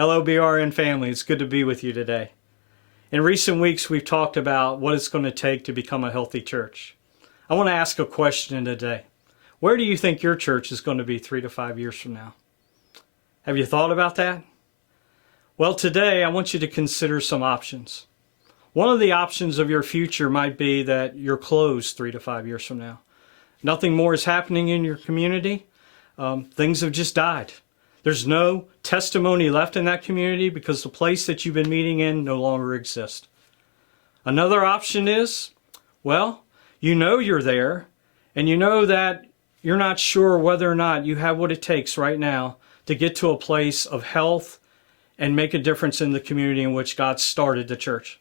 Hello, BRN family. It's good to be with you today. In recent weeks, we've talked about what it's going to take to become a healthy church. I want to ask a question today. Where do you think your church is going to be 3 to 5 years from now? Have you thought about that? Well, today I want you to consider some options. One of the options of your future might be that you're closed 3 to 5 years from now. Nothing more is happening in your community. Things have just died. There's no testimony left in that community because the place that you've been meeting in no longer exists. Another option is, well, you know you're there, and you know that you're not sure whether or not you have what it takes right now to get to a place of health and make a difference in the community in which God started the church.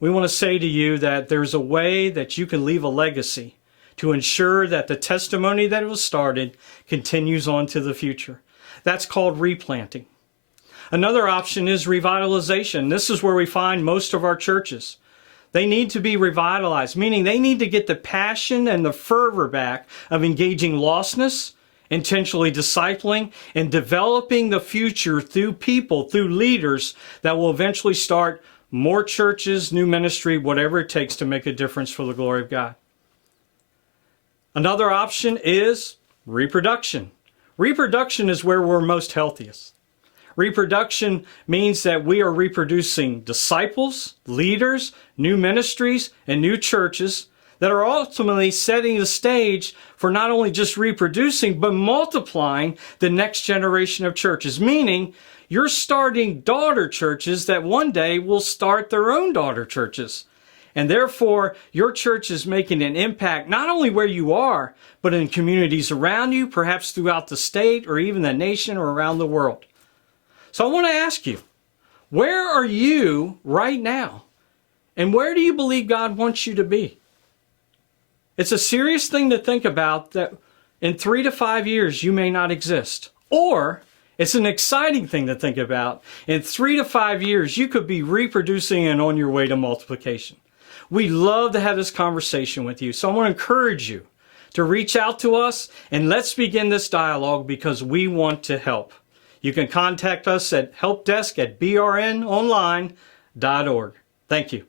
We want to say to you that there's a way that you can leave a legacy to ensure that the testimony that was started continues on to the future. That's called replanting. Another option is revitalization. This is where we find most of our churches. They need to be revitalized, meaning they need to get the passion and the fervor back of engaging lostness, intentionally discipling, and developing the future through people, through leaders that will eventually start more churches, new ministry, whatever it takes to make a difference for the glory of God. Another option is reproduction. Reproduction is where we're most healthiest. Reproduction means that we are reproducing disciples, leaders, new ministries, and new churches that are ultimately setting the stage for not only just reproducing, but multiplying the next generation of churches. Meaning, you're starting daughter churches that one day will start their own daughter churches. And therefore, your church is making an impact not only where you are, but in communities around you, perhaps throughout the state or even the nation or around the world. So I want to ask you, where are you right now? And where do you believe God wants you to be? It's a serious thing to think about that in 3 to 5 years you may not exist. Or it's an exciting thing to think about. In 3 to 5 years you could be reproducing and on your way to multiplication. We'd love to have this conversation with you. So I want to encourage you to reach out to us and let's begin this dialogue because we want to help. You can contact us at helpdesk@brnonline.org. Thank you.